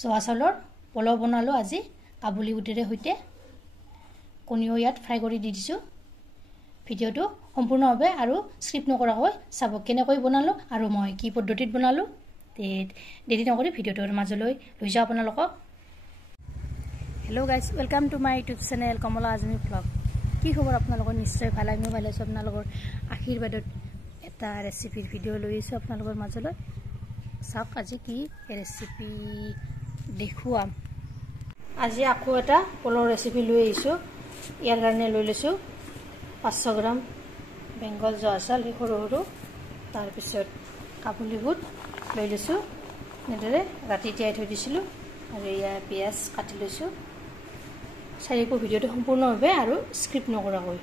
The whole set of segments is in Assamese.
জহা চাউলৰ পোলাও বনালোঁ আজি কাবুলি বুটেৰে সৈতে কণীও ইয়াত ফ্ৰাই কৰি দি দিছোঁ ভিডিঅ'টো সম্পূৰ্ণভাৱে আৰু স্কিপ নকৰাকৈ চাব কেনেকৈ বনালোঁ আৰু মই কি পদ্ধতিত বনালোঁ দেৰি নকৰি ভিডিঅ'টোৰ মাজলৈ লৈ যাওঁ আপোনালোকক hello' guys welcome to my YouTube channel Kamala Azmi blog কি খবৰ আপোনালোকৰ নিশ্চয় ভাল আমিও ভাল আছোঁ আপোনালোকৰ আশীৰ্বাদত এটা ৰেচিপিৰ ভিডিঅ' লৈ আহিছোঁ আপোনালোকৰ মাজলৈ চাওক আজি কি ৰেচিপি দেখুৱাম আজি আকৌ এটা পোলাও ৰেচিপি লৈ আহিছোঁ ইয়াৰ কাৰণে লৈ লৈছোঁ 500 গ্ৰাম বেংগল জহা চাউল সৰু সৰু তাৰপিছত কাবুলি বুট লৈ লৈছোঁ এনেদৰে ৰাতি তিয়াই থৈ দিছিলোঁ আৰু ইয়াৰ পিঁয়াজ কাটি লৈছোঁ চাৰিকো ভিডিঅ'টো সম্পূৰ্ণভাৱে আৰু স্কিপ নকৰাকৈ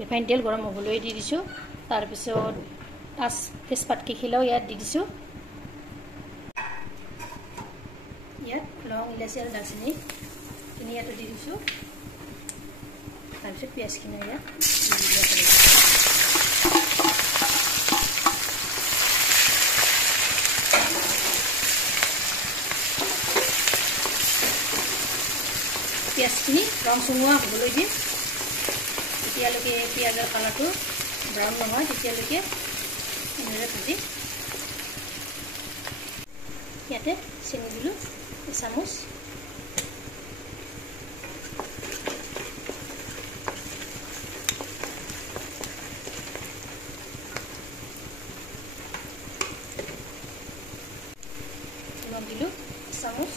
ৰিফাইন তেল গৰম হ'বলৈ দি দিছোঁ তাৰপিছত তেজপাত কেইখিলাও ইয়াত দি দিছোঁ ইয়াত লং ইলাচি আৰু দালচেনি ইয়াতো দি দিছোঁ তাৰপিছত পিঁয়াজখিনি ইয়াত পিঁয়াজখিনি ৰং চঙুৱা হ'বলৈ দিম তেতিয়ালৈকে পিঁয়াজৰ কালাৰটো ব্ৰাউন নহয় তেতিয়ালৈকে এনেদৰে ভাজি ইয়াতে চেনি দিলোঁ এচামুচ নিমখ দিলোঁ এচামুচ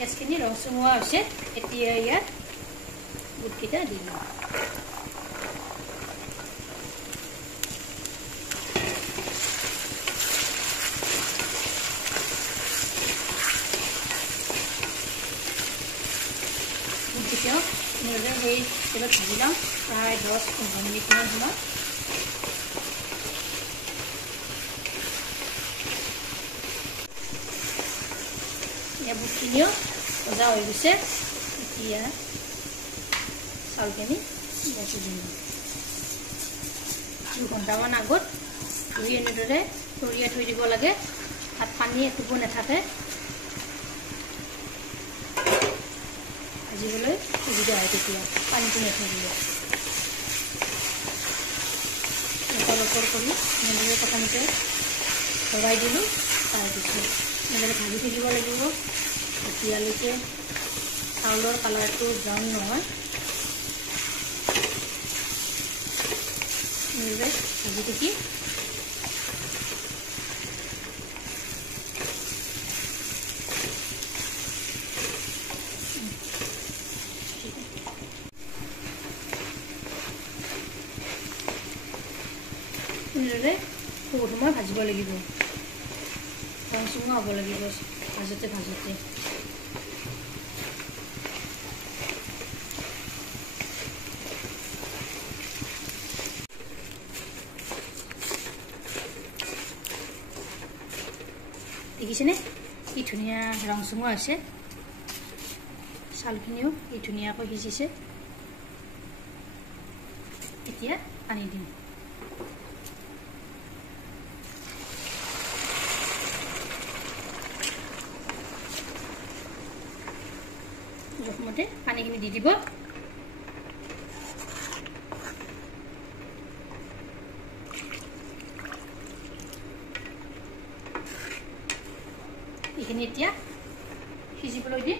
পিঁয়াজখিনি ৰং চঙুৱা হৈছে এতিয়া ইয়াত বুটকেইটা দি দিওঁ বুটকেইটাও এনেদৰে সেই তেলত ভাজি লওঁ প্ৰায় 10-15 মিনিটমান সময় বুটখিনিও ভজা হৈ গৈছে এতিয়া চাউলখিনি বাকি দিম 2 ঘণ্টামান আগত ধুই এনেদৰে তৰিয়াই থৈ দিব লাগে তাত পানী এটুপো নাথাকে ভাজিবলৈ সুবিধা হয় তেতিয়া পানীটো নাথাকিলে ওপৰ কৰি এনেদৰে প্ৰথমতে ভৰাই দিলোঁ তাৰপিছত এনেদৰে ভাজি থাকিব লাগিব এতিয়ালৈকে চাউলৰ কালাৰটো ব্ৰাউন নহয় এনেদৰে ভাজি থাকি এনেদৰে বহুত সময় ভাজিব লাগিব ৰং চঙুৱা হ'ব লাগিব ভাজোতে দেখিছেনে কি ধুনীয়া ৰং চঙুৱা হৈছে চাউলখিনিও কি ধুনীয়াকৈ সিজিছে এতিয়া পানী দিম জোখমতে পানীখিনি দি দিব এইখিনি এতিয়া সিজিবলৈ দিম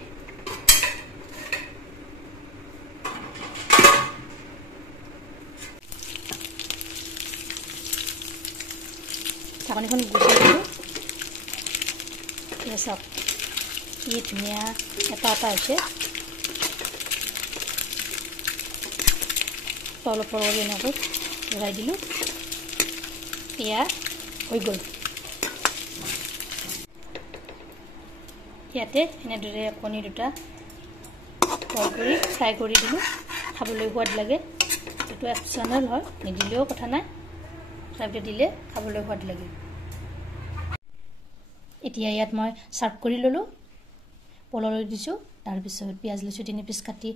ঢাকনিখন গুচাই দিলোঁ চাওক কি ধুনীয়া এটা হৈছে তল ওপৰ কৰি এনেকৈ লগাই দিলোঁ এয়া হৈ গ'ল ইয়াতে এনেদৰে কণী দুটা বইল কৰি ফ্ৰাই কৰি দিলোঁ খাবলৈ সোৱাদ লাগে এইটো অপশ্যনেল হয় নিদিলেও কথা নাই তথাপিও দিলে খাবলৈ সোৱাদ লাগে এতিয়া ইয়াত মই সাৰ্ভ কৰি ললোঁ পলহ লৈ দিছোঁ তাৰপিছত পিঁয়াজ লৈছোঁ 3 পিচ কাটি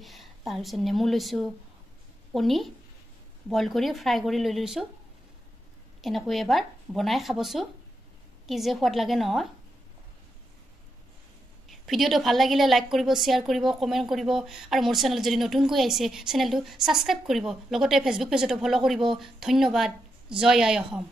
তাৰপিছত নেমু লৈছোঁ কণী বইল কৰি ফ্ৰাই কৰি লৈ লৈছোঁ এনেকৈ এবাৰ বনাই খাবছোঁ কি যে সোৱাদ লাগে নহয় ভিডিওটো ভাল লাগিলে লাইক কৰিব শেয়াৰ কৰিব কমেন্ট কৰিব আৰু মোৰ চেনেল যদি নতুনকৈ আহিছে চেনেলটো সাবস্ক্ৰাইব কৰিব লগতে ফেসবুক পেজটো ফলো কৰিব ধন্যবাদ জয় আই অসম